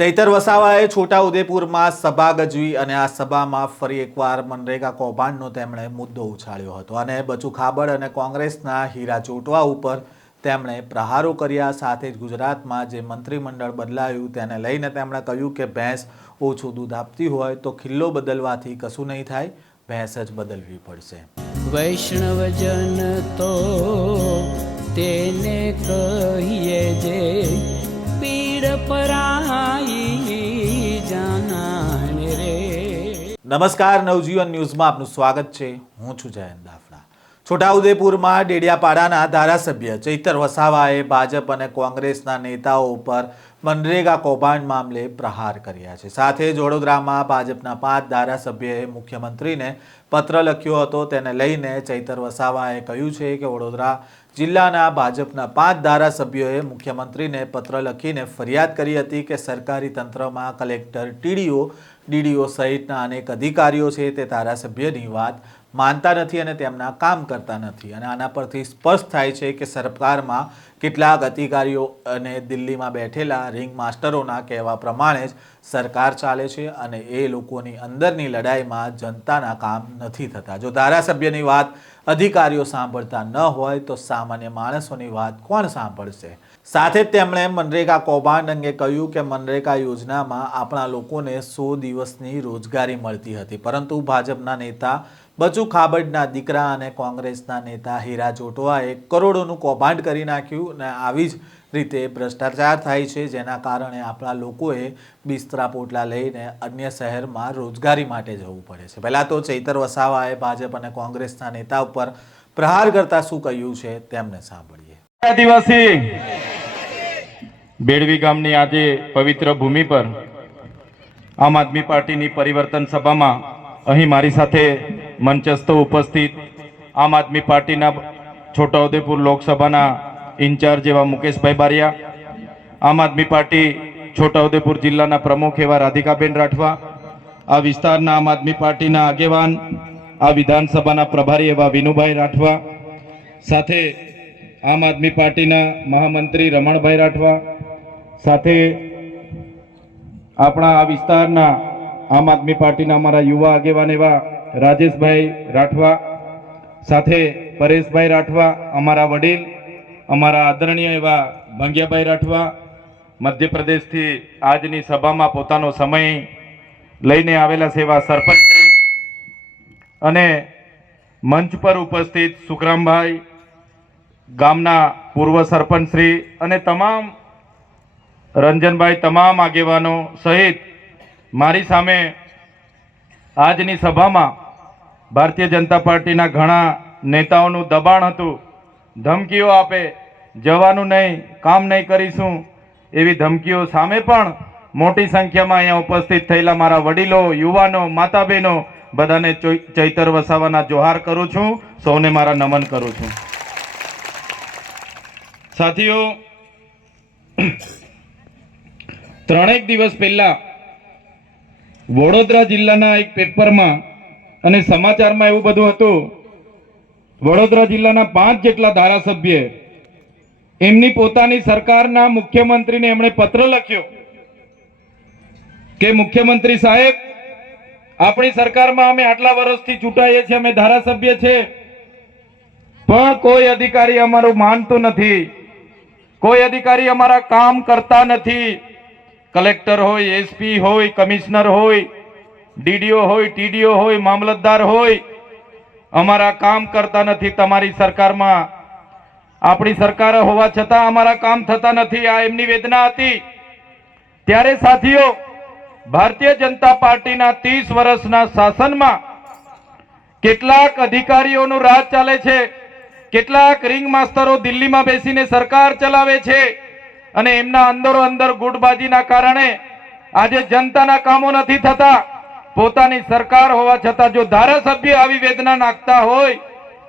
ચૈતર વસાવાએ છોટાઉદેપુરમાં સભા ગજવી અને આ સભામાં ફરી એકવાર મનરેગા કૌભાંડનો તેમણે મુદ્દો ઉછાળ્યો હતો અને બચુ ખાબડ અને કોંગ્રેસના હીરા ચોટવા ઉપર તેમણે પ્રહારો કર્યા। સાથે જ ગુજરાતમાં જે મંત્રીમંડળ બદલાયું તેને લઈને તેમણે કહ્યું કે ભેંસ ઓછું દૂધ આપતી હોય તો ખિલ્લો બદલવાથી કશું નહીં થાય, ભેંસ જ બદલવી પડશે। વૈષ્ણવજન તો તેને કહીએ જે પીડ પરાઈ જાનાને રે। નમસ્કાર, નવજીવન ન્યૂઝમાં આપનું સ્વાગત છે। હું છું જયંત દાફડા। છોટાઉદેપુરમાં ડેડિયાપાડાના ધારાસભ્ય ચૈતર વસાવાએ ભાજપ અને કોંગ્રેસના નેતાઓ ઉપર મનરેગા કૌભાંડ મામલે પ્રહાર કર્યા છે। સાથે જ વડોદરામાં ભાજપના 5 ધારાસભ્યોએ મુખ્યમંત્રીને પત્ર લખ્યો હતો। તેને લઈને ચૈતર વસાવાએ કહ્યું છે કે વડોદરા જિલ્લાના ભાજપના 5 ધારાસભ્યોએ મુખ્યમંત્રીને પત્ર લખીને ફરિયાદ કરી હતી કે સરકારી તંત્રમાં કલેક્ટર, ડીડીઓ સહિતના અનેક અધિકારીઓ છે તે ધારાસભ્યની વાત માનતા નથી અને તેમના કામ કરતા નથી અને આના પરથી સ્પષ્ટ થાય છે કે સરકારમાં કેટલાક અધિકારીઓ અને દિલ્હીમાં બેઠેલા રિંગ માસ્ટરોના કહેવા પ્રમાણે જ સરકાર ચાલે છે અને એ લોકોની અંદરની લડાઈમાં જનતાના કામ નથી થતા। જો ધારાસભ્યની વાત અધિકારીઓ સાંભળતા ન હોય તો સામાન્ય માણસોની વાત કોણ સાંભળશે? સાથે જ તેમણે મનરેગા કૌભાંડ અંગે કહ્યું કે મનરેગા યોજનામાં આપણા લોકોને 100 દિવસની રોજગારી મળતી હતી, પરંતુ ભાજપના નેતા બચુ ખાબડના દીકરા અને કોંગ્રેસના નેતા હીરા ચોટવાએ કરોડોનું કૌભાંડ કરી નાખ્યું અને આવી જ રીતે ભ્રષ્ટાચાર થાય છે, જેના કારણે આપણા લોકોએ બિસ્તરા પોટલા લઈને અન્ય શહેરમાં રોજગારી માટે જવું પડે છે। પહેલાં તો ચૈતર વસાવાએ ભાજપ અને કોંગ્રેસના નેતા ઉપર પ્રહાર કરતા શું કહ્યું છે તેમને સાંભળીએ। આદિવાસી બેડવી ગામની આજે પવિત્ર ભૂમિ પર આમ આદમી પાર્ટીની પરિવર્તન સભામાં અહીં મારી સાથે મંચસ્થ ઉપસ્થિત આમ આદમી પાર્ટીના છોટાઉદેપુર લોકસભાના ઇન્ચાર્જ એવા મુકેશભાઈ બારિયા, આમ આદમી પાર્ટી છોટાઉદેપુર જિલ્લાના પ્રમુખ એવા રાધિકાબેન રાઠવા, આ વિસ્તારના આમ આદમી પાર્ટીના આગેવાન, આ વિધાનસભાના પ્રભારી એવા વિનુભાઈ રાઠવા, સાથે આમ આદમી પાર્ટીના મહામંત્રી રમણભાઈ રાઠવા, સાથે આપણા આ વિસ્તારના આમ આદમી પાર્ટીના અમારા યુવા આગેવાન એવા રાજેશભાઈ રાઠવા, સાથે પરેશભાઈ રાઠવા, અમારા વડીલ, અમારા આદરણીય એવા ભંગિયાભાઈ રાઠવા, મધ્યપ્રદેશથી આજની સભામાં પોતાનો સમય લઈને આવેલા સેવા સરપંચ અને મંચ પર ઉપસ્થિત સુખરામભાઈ, ગામના પૂર્વ સરપંચ શ્રી અને તમામ રંજનભાઈ, તમામ આગેવાનો સહિત મારી સામે આજની સભામાં ભારતીય જનતા પાર્ટીના ઘણા નેતાઓનું દબાણ હતું, ધમકીઓ આપે, જવાનું નહીં, કામ નહીં કરીશું એવી ધમકીઓ સામે પણ મોટી સંખ્યામાં અહીંયા ઉપસ્થિત થયેલા મારા વડીલો, યુવાનો, માતા બહેનો બધાને ચૈતર વસાવાના જોહાર કરું છું, સૌને મારા નમન કરું છું। સાથીઓ, 3 દિવસ પહેલા વડોદરા જિલ્લાના એક પેપરમાં અને સમાચારમાં એવું બધું હતું, વડોદરા જિલ્લાના 5 જેટલા ધારાસભ્ય એમની પોતાની સરકારના મુખ્યમંત્રીને એમણે પત્ર લખ્યો કે મુખ્યમંત્રી સાહેબ, આપણી સરકારમાં અમે આટલા વર્ષથી ચૂંટાઈએ છીએ, અમે ધારાસભ્ય છે, પણ કોઈ અધિકારી અમારું માનતું નથી, કોઈ અધિકારી અમારા કામ કરતા નથી। કલેક્ટર હોય, એસપી હોય, કમિશનર હોય, ડીડીઓ હોય, ટીડીઓ હોય, મામલતદાર હોય, અમારા કામ કરતા નથી તમારી સરકારમાં, આપણી સરકાર હોવા છતાં અમારા કામ થતા નથી। આ એમની વેદના હતી। ત્યારે સાથીઓ, ભારતીય જનતા પાર્ટીના 30 વર્ષના શાસનમાં કેટલાક અધિકારીઓનું રાજ ચાલે છે, કેટલાક રિંગ માસ્ટરો દિલ્હીમાં બેસીને સરકાર ચલાવે છે અને એમના અંદરો અંદર ગુટબાજીના કારણે આજે જનતાના કામો નથી થતા। પોતાની સરકાર હોવા છતાં જો ધારાસભ્ય આવી વેદના નાખતા હોય,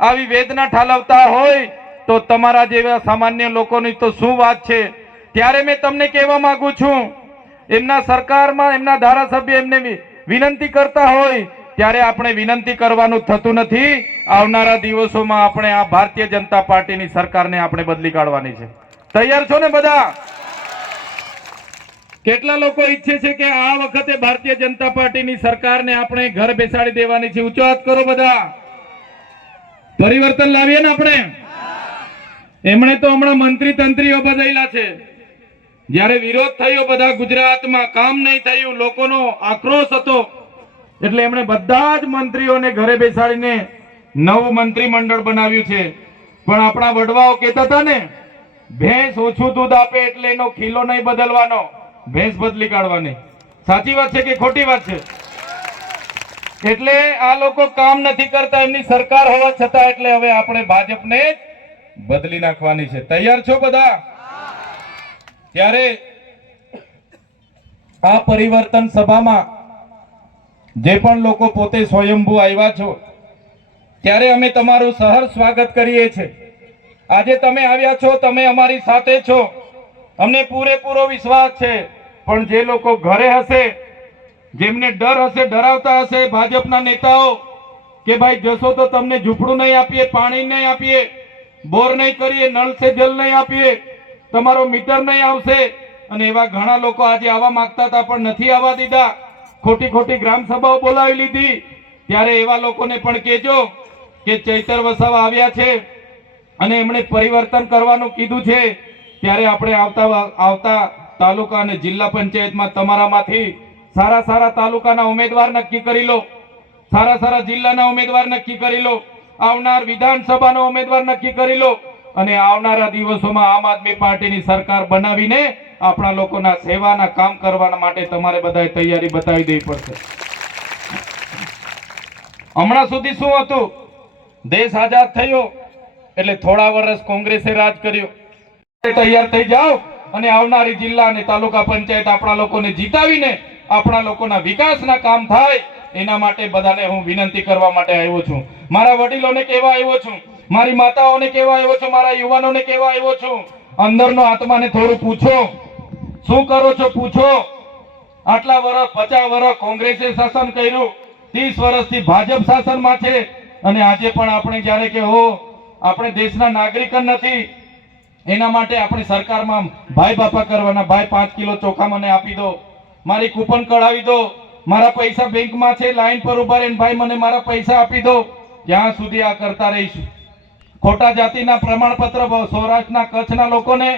આવી વેદના ઠાલવતા હોય તો તમારા જેવા સામાન્ય લોકોની તો શું વાત છે। ત્યારે મેં તમને કહેવા માંગુ છું, એમના સરકારમાં એમના ધારાસભ્ય એમને વિનંતી કરતા હોય ત્યારે આપણે વિનંતી કરવાનું થતું નથી। આવનારા દિવસોમાં આપણે આ ભારતીય જનતા પાર્ટીની સરકારને આપણે બદલી કાઢવાની છે। તૈયાર છો ને બધા? કેટલા લોકો ઈચ્છે છે કે આ વખતે ભારતીય જનતા પાર્ટીની સરકારને આપણે ઘર બેસાડી દેવાની છે? ઊંચો હાથ કરો બધા. પરિવર્તન લાવીએ ને આપણે. એમણે તો હમણાં મંત્રી તંત્રીઓ બદલ્યા છે. જ્યારે વિરોધ થયો બધા ગુજરાતમાં, કામ નહીં થયું, લોકોનો આક્રોશ હતો, એટલે એમણે બધા જ મંત્રીઓને ઘરે બેસાડીને નવું મંત્રીમંડળ બનાવ્યું છે. પણ આપણા વડવાઓ કહેતા હતા ને, ભેંસ ઓછું દૂધ આપે એટલે એનો ખીલો નહીં બદલવાનો, ભેંસ બદલી કાઢવાની. સાચી વાત છે કે ખોટી વાત છે? એટલે આ લોકો કામ નથી કરતા એમની સરકાર હોવા છતાં, એટલે હવે આપણે ભાજપને જ બદલી નાખવાની છે. તૈયાર છો બધા? ત્યારે આ પરિવર્તન સભામાં જે પણ લોકો પોતે સ્વયંભૂ આવ્યા છો, ત્યારે અમે તમારું સહર્ષ સ્વાગત કરીએ છીએ. આજે તમે આવ્યા છો, તમે અમારી સાથે છો, અમને પૂરેપૂરો વિશ્વાસ છે. પણ જે લોકો ઘરે હશે, જેમને ડર હશે, ડરાવતા હશે ભાજપના નેતાઓ કે ભાઈ જશો તો તમને ઝૂંપડું નહીં આપીએ, પાણી નહીં આપીએ, બોર નહીં કરીએ, નળ સે જલ નહીં આપીએ, તમારો મીટર નહીં આવશે, અને એવા ઘણા લોકો આજે આવવા માંગતા હતા પણ નથી આવવા દીધા, ખોટી ખોટી ગ્રામ સભાઓ બોલાવી લીધી. ત્યારે એવા લોકોને પણ કહેજો કે ચૈતર વસાવા આવ્યા છે અને એમણે પરિવર્તન કરવાનું કીધું છે. ત્યારે આપણે આવતા તાલુકા અને જિલ્લા પંચાયતમાં તમારામાંથી સારા સારા તાલુકાના ઉમેદવાર નક્કી કરી લો, સારા સારા જિલ્લાના ઉમેદવાર નક્કી કરી લો, આવનાર વિધાનસભાનો ઉમેદવાર નક્કી કરી લો, અને આવનારા દિવસોમાં આમ આદમી પાર્ટીની સરકાર બનાવીને આપણા લોકોના સેવાના કામ કરવા માટે તમારે બધાએ તૈયારી બતાવી દેવી પડશે. હમણાં સુધી શું હતું? દેશ આઝાદ થયો એટલે થોડા વર્ષ કોંગ્રેસે રાજ કર્યું. તૈયાર થઈ જાઓ અને આવનારી જિલ્લા અને તાલુકા પંચાયત આપણા લોકોને જીતાવીને આપણા લોકોના વિકાસના કામ થાય, એના માટે બધાને હું વિનંતી કરવા માટે આવ્યો છું. મારા વડીલોને કહેવા આવ્યો છું, મારી માતાઓને કહેવા આવ્યો છું, મારા યુવાનોને કહેવા આવ્યો છું, અંદરનો આત્માને થોડું પૂછો, શું કરો છો પૂછો. આટલા વર્ષ 50 વર્ષ કોંગ્રેસે શાસન કર્યું, 30 વર્ષથી ભાજપ શાસનમાં છે, અને આજે પણ આપણે જ્યારે કે આપણે દેશના નાગરિક નથી, એના માટે આપણે સરકારમાં ભાઈ બાપા કરવાના. ભાઈ 5 કિલો ચોખા મને આપી દો, મારી કૂપન કઢાવી દો, મારા પૈસા બેંકમાં છે, લાઈન પર ઉભા રહીને ભાઈ મને મારા પૈસા આપી દો. ક્યાં સુધી આ કરતા રહીશું? ખોટા જાતિના પ્રમાણપત્ર સૌરાષ્ટ્રના કચ્છના લોકોને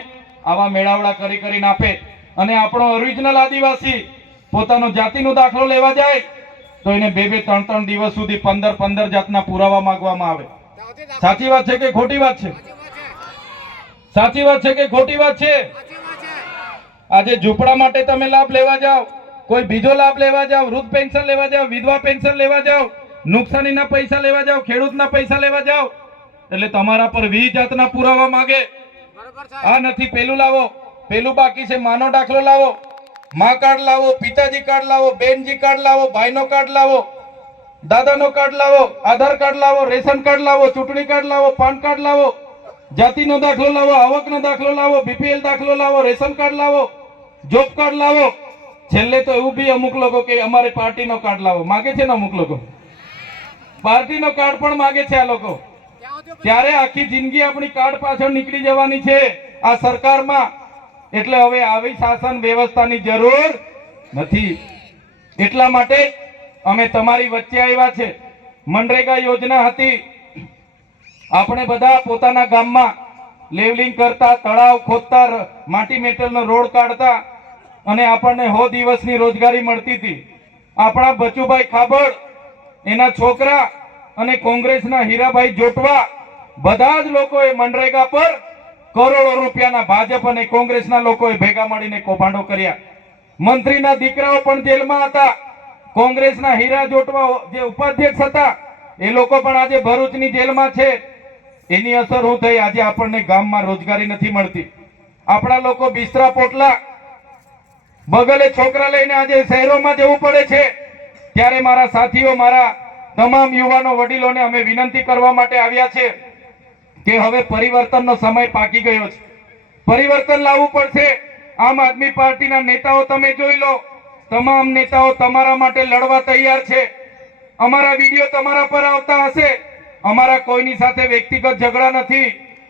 આવા મેળાવડા કરીને આપે, અને આપણો ઓરિજિનલ આદિવાસી પોતાનો જાતિનો દાખલો લેવા જાય તો એને 2-3 દિવસ સુધી 15 જાતના પુરાવા માંગવામાં આવે. સાચી વાત છે કે ખોટી વાત છે? સાચી વાત છે કે ખોટી વાત છે? આજે ઝૂંપડા માટે તમે લાભ લેવા જાઓ, કોઈ બીજો લાભ લેવા જાઓ, વૃદ્ધ પેન્શન લેવા જાઓ, વિધવા પેન્શન લેવા જાઓ, નુકસાનીના પૈસા લેવા જાઓ, ખેડૂતના પૈસા લેવા જાઓ, એટલે તમારા પર 20 જાતના પુરાવા માંગે. આ નથી, પેલું લાવો, પેલું બાકી છે, માનો દાખલો લાવો, માં કાર્ડ લાવો, પિતાજી કાર્ડ લાવો, બેનજી કાર્ડ લાવો, ભાઈનો કાર્ડ લાવો, દાદાનો કાર્ડ લાવો, આધાર કાર્ડ લાવો, રેશન કાર્ડ લાવો, ચૂંટણી કાર્ડ લાવો, પાન કાર્ડ લાવો, જાતિનો દાખલો લાવો, આવકનો દાખલો લાવો, બીપીએલ દાખલો લાવો, રેશન કાર્ડ લાવો, જોબ કાર્ડ લાવો. છેલ્લે તો એવું બી અમુક લોકો કે અમારે પાર્ટીનો કાર્ડ લાવો માગે છે ને, અમુક લોકો પાર્ટીનો કાર્ડ પણ માગે છે આ લોકો. ત્યારે આખી જિંદગી આપણી કાર્ડ પાછળ નીકળી જવાની છે આ સરકારમાં. એટલે હવે આવી શાસન વ્યવસ્થાની જરૂર નથી. એટલા માટે અમે તમારી વચ્ચે આવ્યા છે. મનરેગા યોજના હતી, આપણે બધા પોતાના ગામમાં લેવલિંગ કરતા, તળાવ ખોદતા, માટી મેટલનો રોડ કાઢતા, અને આપણને 100 દિવસની રોજગારી મળતી હતી. આપણા બચુભાઈ ખાબડ, એના છોકરા અને કોંગ્રેસના હીરાભાઈ જોટવા, બધા જ લોકોએ મનરેગા પર કરોડો રૂપિયાના ભાજપ અને કોંગ્રેસના લોકોએ ભેગા મળીને કૌભાંડો કર્યા. મંત્રીના દીકરાઓ પણ જેલમાં હતા. કોંગ્રેસના હીરા જોટવા જે ઉપાધ્યક્ષ હતા એ લોકો પણ આજે ભરૂચની જેલમાં છે. એની અસર શું થઈ? આજે આપણને ગામમાં રોજગારી નથી મળતી. આપણા લોકો બિસ્તરા પોટલા બગલે છોકરા લઈને આજે શહેરોમાં જવું પડે છે. ત્યારે મારા સાથીઓ, મારા તમામ યુવાનો વડીલોને અમે વિનંતી કરવા માટે આવ્યા છે કે હવે પરિવર્તનનો સમય પાકી ગયો છે. પરિવર્તન લાવવું પડશે. આમ આદમી પાર્ટીના નેતાઓ તમે જોઈ લો, તમામ નેતાઓ તમારા માટે લડવા તૈયાર છે. અમારા વિડીયો તમારા પર આવતા હશે. અમારા કોઈની સાથે વ્યક્તિગત ઝઘડા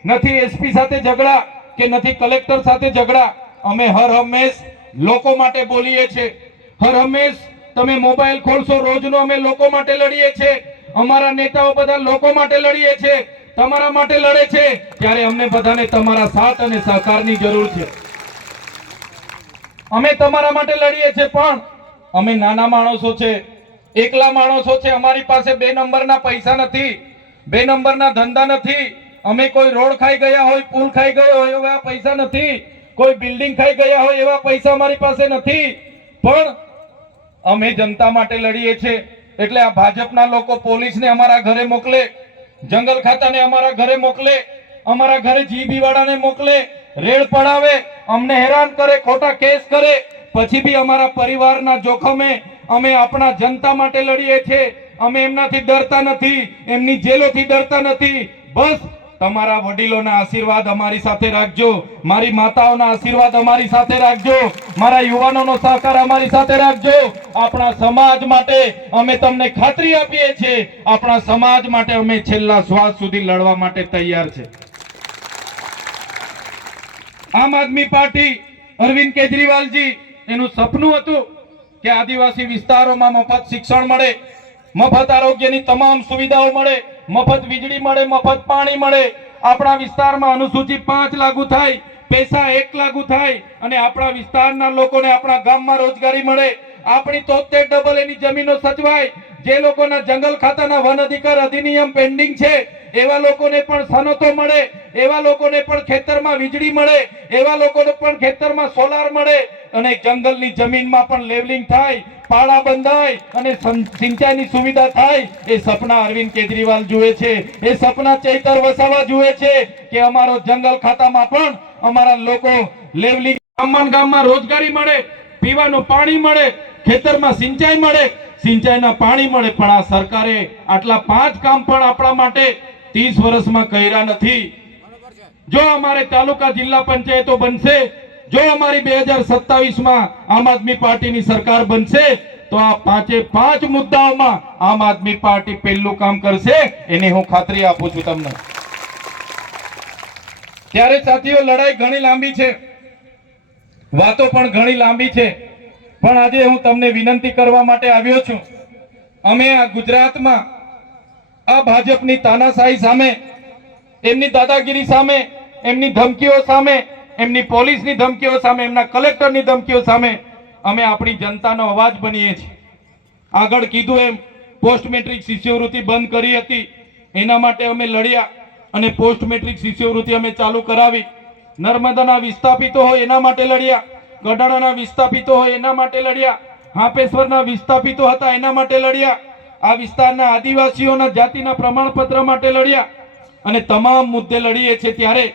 નથી એસપી સાથે ઝઘડા કે નથી કલેક્ટર સાથે ઝઘડા. અમે હર હંમેશ લોકો માટે બોલીએ છીએ. હર હંમેશ તમે મોબાઈલ ખોલશો, રોજનો અમે લોકો માટે લડીએ છીએ. અમારા નેતાઓ બધા લોકો માટે લડીએ છીએ, તમારા માટે લડે છે. ત્યારે અમને બધાને તમારા સાથ અને સહકારની જરૂર છે. અમે તમારા માટે લડીએ છીએ, પણ અમે નાના માણસો છે, એકલા માણસો છે. અમારી પાસે 2 નંબરના પૈસા નથી, 2 નંબરના ધંધા નથી. અમે કોઈ રોડ ખાઈ ગયા હોય, પુલ ખાઈ ગયો હોય એવા પૈસા નથી, કોઈ બિલ્ડિંગ ખાઈ ગયા હોય એવા પૈસા અમારી પાસે નથી. પણ અમે જનતા માટે લડીએ છીએ. એટલે આ ભાજપના લોકો પોલીસને અમારા ઘરે મોકલે, જંગલ ખાતાને અમારા ઘરે મોકલે, અમારા ઘરે જીબી વાળાને મોકલે, રેડ પડાવે, અમને હેરાન કરે, ખોટા કેસ કરે, પછી બી અમારા પરિવારના જોખમે અમે આપણા જનતા માટે લડીએ છીએ. અમે એમનાથી ડરતા નથી, એમની જેલોથી ડરતા નથી. બસ તમારા વડીલોના આશીર્વાદ અમારી સાથે રાખજો, મારી માતાઓના આશીર્વાદ અમારી સાથે રાખજો, મારા યુવાનોનો સહકાર અમારી સાથે રાખજો. આપણા સમાજ માટે અમે તમને ખાતરી આપીએ છીએ, આપણા સમાજ માટે અમે છેલ્લા શ્વાસ સુધી લડવા માટે તૈયાર છે. આમ આદમી પાર્ટી, અરવિંદ કેજરીવાલજી, એનું સપનું હતું કે આદિવાસી વિસ્તારોમાં મફત શિક્ષણ મળે, મફત આરોગ્યની તમામ સુવિધાઓ મળે, મફત વીજળી મળે, મફત પાણી મળે. આપણા વિસ્તારમાં અનુસૂચિ 5 લાગુ થાય, પૈસા 1 લાગુ થાય અને આપણા વિસ્તારના લોકોને આપણા ગામમાં રોજગારી મળે. આપણી 73 ડબલ એની જમીનો સચવાય. જે લોકોના જંગલ ખાતાના વન અધિકાર અધિનિયમ પેન્ડિંગ છે એવા લોકોને પણ સનતો મળે, એવા લોકોને પણ ખેતરમાં વીજળી મળે, એવા લોકોને પણ ખેતરમાં સોલાર મળે અને જંગલની જમીનમાં પણ લેવલિંગ થાય, પાળા બંધાય અને સિંચાઈની સુવિધા થાય. એ સપના અરવિંદ કેજરીવાલ જુએ છે. એ સપના ચૈતર વસાવા જુએ છે કે અમારો જંગલ ખાતામાં પણ અમારા લોકો લેવલિંગ, ગામમાં રોજગારી મળે, પીવાનું પાણી મળે, ખેતરમાં સિંચાઈ મળે, સિંચાઈના પાણી મળે. પણ આ સરકારે આટલા 5 કામ પણ આપણા માટે 30 વર્ષમાં કર્યા નથી. જો અમારે તાલુકા જિલ્લા પંચાયતો બનશે, જો અમારી 2027માં આમ આદમી પાર્ટીની સરકાર બનશે, તો આ 5 મુદ્દાઓમાં આમ આદમી પાર્ટી પહેલું કામ કરશે, એની હું ખાતરી આપું છું તમને. ત્યારે સાથીઓ, લડાઈ ઘણી લાંબી છે, વાતો પણ ઘણી લાંબી છે, પણ આજે હું તમને વિનંતી કરવા માટે આવ્યો છું. અમે આ ગુજરાતમાં આ ભાજપની તાનાશાહી સામે, એમની દાદાગીરી સામે, એમની ધમકીઓ સામે, એમની પોલીસની ધમકીઓ સામે, એમના કલેક્ટરની ધમકીઓ સામે અમે આપણી જનતાનો અવાજ બનીએ છીએ. આગળ કીધું એમ પોસ્ટ મેટ્રિક શિષ્યવૃત્તિ બંધ કરી હતી, એના માટે અમે લડ્યા અને પોસ્ટ મેટ્રિક શિષ્યવૃત્તિ અમે ચાલુ કરાવી. નર્મદાના વિસ્થાપિતો હોય એના માટે લડ્યા, ગઢડાના વિસ્થાપિતો હોય એના માટે લડ્યા, હાપેશ્વરના વિસ્થાપિતો હતા એના માટે લડ્યા, આ વિસ્તારના આદિવાસીઓના જાતિના પ્રમાણપત્ર માટે લડ્યા અને તમામ મુદ્દે લડીએ છીએ. ત્યારે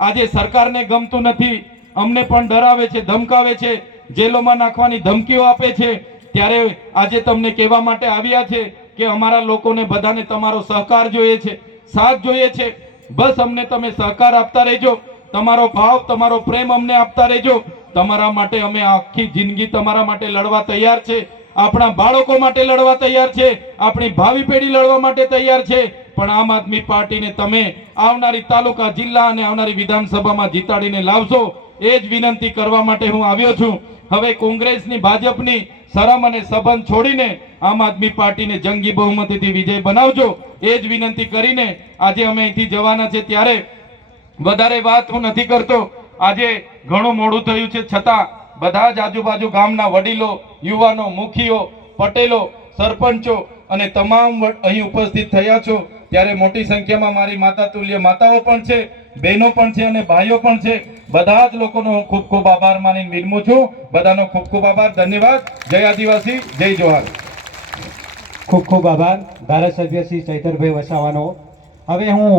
આજે સરકારને ગમતું નથી, અમને પણ ડરાવે છે, ધમકાવે છે, જેલોમાં નાખવાની ધમકીઓ આપે છે. ત્યારે આજે તમને કહેવા માટે આવ્યા છે કે અમારા લોકોને બધાને તમારો સહકાર જોઈએ છે, સાથ જોઈએ છે. બસ અમને તમે સહકાર આપતા રહેજો, તમારો ભાવ, તમારો પ્રેમ અમને આપતા રહેજો. તમારા માટે અમે આખી જિંદગી તમારા માટે લડવા તૈયાર છે, આપણા બાળકો માટે લડવા તૈયાર છે, આપણી ભાવિ પેઢી લડવા માટે તૈયાર છે. પણ આમ આદમી પાર્ટીને તમે આવનારી તાલુકા, જિલ્લા અને આવનારી વિધાનસભામાં જીતાડીને લાવશો, એ જ વિનંતી કરવા માટે હું આવ્યો છું. હવે કોંગ્રેસની, ભાજપની શરમ અને સંબંધ છોડીને આમ આદમી પાર્ટીને જંગી બહુમતીથી વિજય બનાવજો, એ જ વિનંતી કરીને આજે અમે અહીંથી જવાના છે. ત્યારે વધારે વાત હું નથી કરતો. આજે ઘણું મોડું થયું છે, છતાં બધા જ આજુબાજુ ગામના વડીલો, યુવાનો, મુખીઓ, પટેલો, સરપંચો અને તમામ અહીં ઉપસ્થિત થયા છો. ત્યારે મોટી સંખ્યામાં મારી માતા તુલ્ય માતાઓ પણ છે, બહેનો પણ છે અને ભાઈઓ પણ છે. બધા જ લોકોનો હું ખૂબ ખૂબ આભાર માની વિનમું છું. બધાનો ખૂબ ખૂબ આભાર, ધન્યવાદ. જય આદિવાસી, જય જોહાર. ખૂબ ખૂબ આભાર ધારાસભ્ય શ્રી ચૈતરભાઈ વસાવાનો. હવે હું